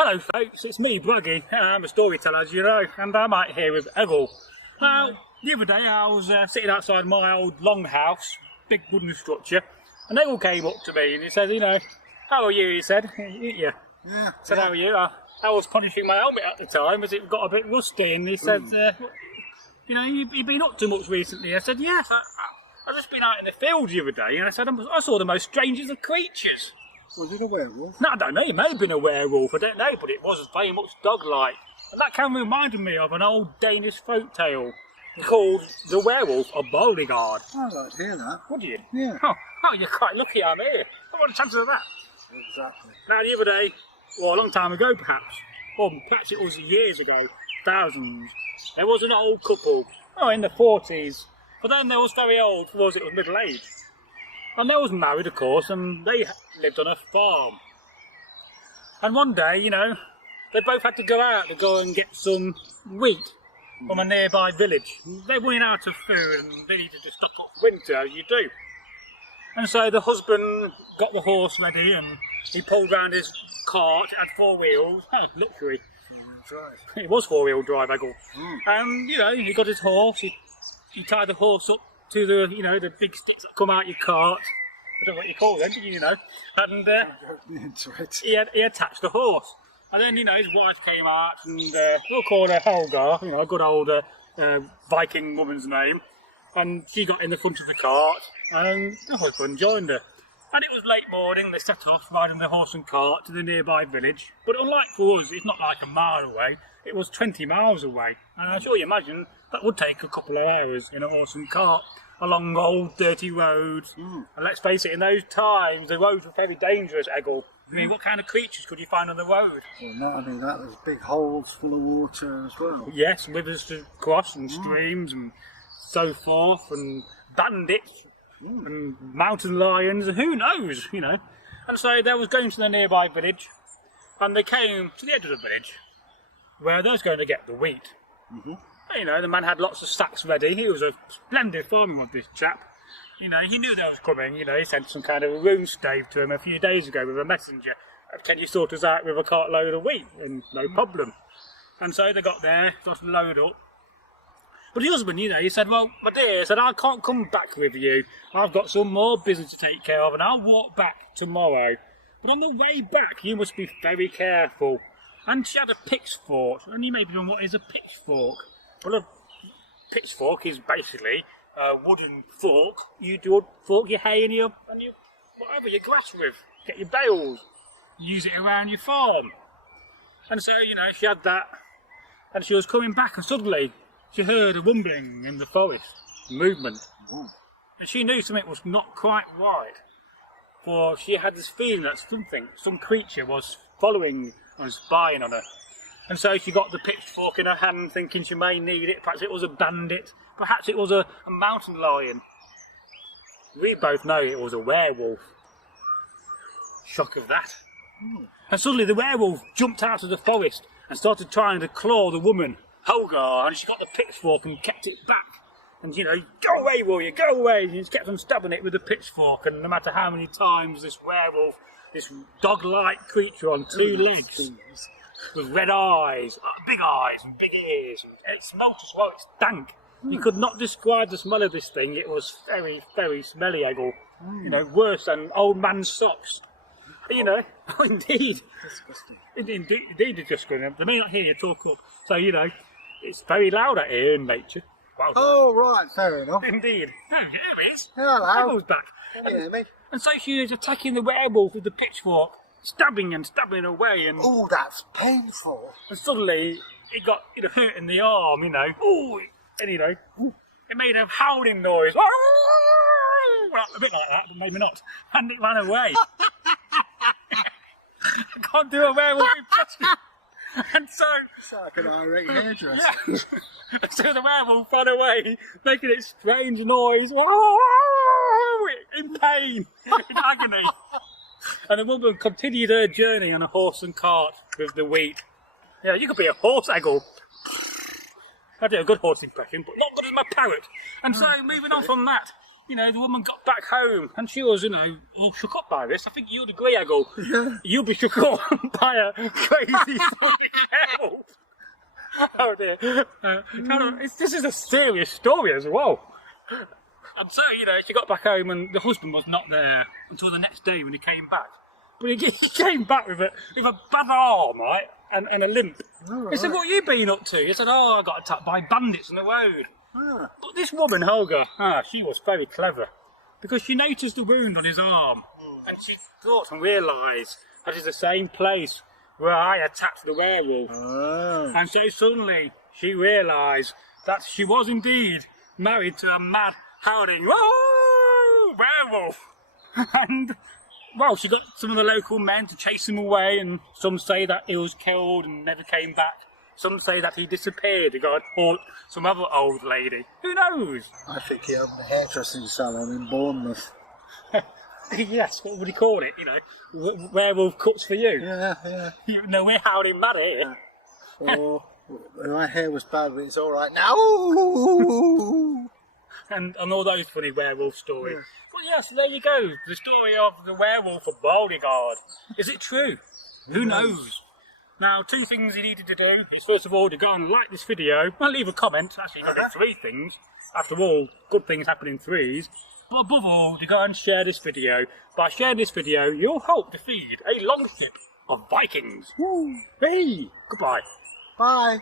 Hello folks, it's me, Bragi. I'm a storyteller, as you know, and I'm out here with Eggle. Now, the other day I was sitting outside my old longhouse, big wooden structure, and Eggle came up to me and he said, you know, how are you, he said. Yeah. I said, how are you? I was polishing my helmet at the time as it got a bit rusty, and he said, you know, you've been up to much recently? I said, yes, I've just been out in the field the other day, and I said, I saw the most strangest of creatures. Was it a werewolf? No, I don't know, it may have been a werewolf, I don't know, but it was very much dog-like. And that kind of reminded me of an old Danish folk tale called The Werewolf of Borregard. I'd like to hear that. Would you? Yeah. Oh, you're quite lucky I'm here. What are the chances of that? Exactly. Now, the other day, or a long time ago perhaps, or perhaps it was years ago, thousands, there was an old couple, in the 40s, but then they was very old, for us it was middle-aged. And they was married, of course, and they lived on a farm. And one day, you know, they both had to go out to go and get some wheat from a nearby village. They were running out of food and they needed to stock up for winter, as you do. And so the husband got the horse ready and he pulled round his cart. It had 4 wheels. Luxury. It was 4-wheel drive, Eggle. And, you know, he got his horse, he tied the horse up to the, you know, the big sticks that come out your cart. I don't know what you call them, you know. And he attached the horse. And then, you know, his wife came out and we'll call her Helga, you know, a good old Viking woman's name. And she got in the front of the cart and the husband joined her. And it was late morning, they set off riding the horse and cart to the nearby village. But unlike for us, it's not like a mile away, it was 20 miles away. And I'm sure you imagine that would take a couple of hours in a horse and cart along old dirty roads. And let's face it, in those times the roads were very dangerous, Eggle. I mean, what kind of creatures could you find on the road? Well, not only that, there's big holes full of water as well. Yes, rivers to cross and streams and so forth, and bandits and mountain lions, and who knows, you know. And so they was going to the nearby village, and they came to the edge of the village where they was going to get the wheat. You know, the man had lots of sacks ready. He was a splendid farmer, this chap. You know, he knew they was coming. You know, he sent some kind of a rune stave to him a few days ago with a messenger. Can you sort us out with a cartload of wheat? And no problem. And so they got there, started to load up. But the husband, you know, he said, well, my dear, he said, I can't come back with you. I've got some more business to take care of and I'll walk back tomorrow. But on the way back, you must be very careful. And she had a pitchfork. And you may be wondering, what is a pitchfork? Well, a pitchfork is basically a wooden fork. You do fork your hay and your whatever, your grass with. Get your bales. Use it around your farm. And so, you know, she had that. And she was coming back and suddenly she heard a rumbling in the forest, movement. And she knew something was not quite right. For she had this feeling that some creature was following and spying on her. And so she got the pitchfork in her hand thinking she may need it. Perhaps it was a bandit. Perhaps it was a mountain lion. We both know it was a werewolf. Shock of that. And suddenly the werewolf jumped out of the forest and started trying to claw the woman, Helga, and she got the pitchfork and kept it back. And, you know, go away, will you, go away. And she just kept on stabbing it with the pitchfork. And no matter how many times this werewolf, this dog-like creature on 2 legs, with red eyes, big and big ears, and it smelt as well, it stank. You could not describe the smell of this thing. It was very, very smelly, Eggle. You know, worse than old man's socks. You know, indeed. Disgusting. Indeed, it's disgusting. They may not hear you talk up. So, you know, it's very loud out here in nature. Wow. Oh, right, fair enough. Indeed. Oh, here it is. Hello. Eggle's back. Can you hear me? And so she was attacking the werewolf with the pitchfork, stabbing away. And oh, that's painful. And suddenly, it got, you know, hurt in the arm, you know. Ooh, and, you know, it made a howling noise. Well, a bit like that, but maybe not. And it ran away. I can't do a werewolf impression. And so... It's like an irate hairdresser. Yeah. So the werewolf ran away, making its strange noise. In pain, in agony. And the woman continued her journey on a horse and cart with the wheat. Yeah, you could be a horse, Eggle. I do a good horse impression, but not good as my parrot. And so, moving on from that, you know, the woman got back home and she was, you know, all shook up by this. I think you'd agree, Eggle. Yeah. You'll be shook up by a crazy werewolf. Oh dear. This is a serious story as well. And so, you know, she got back home and the husband was not there until the next day when he came back. But he came back with a bad arm, right, and a limp. Oh, he said, "What have you been up to?" He said, "Oh, I got attacked by bandits on the road." Ah. But this woman, Helga, she was very clever because she noticed the wound on his arm and she thought and realised that is the same place where I attacked the werewolf. Oh. And so suddenly she realised that she was indeed married to a mad, howling werewolf. And, well, she got some of the local men to chase him away, and some say that he was killed and never came back. Some say that he disappeared and got or some other old lady. Who knows? I think he opened a hairdressing salon in Bournemouth. Yes, what would you call it? You know, werewolf cuts for you. Yeah. No, we're howling mad here. Or my hair was bad, but it's all right now. And all those funny werewolf stories. Well, yes, there you go. The story of the werewolf of Borregard. Is it true? Who knows? Now, two things you needed to do is, first of all, to go and like this video. Well, leave a comment. Actually, you've got to do three things. After all, good things happen in threes. But above all, to go and share this video. By sharing this video, you'll help to feed a long ship of Vikings. Woo. Hey, goodbye. Bye.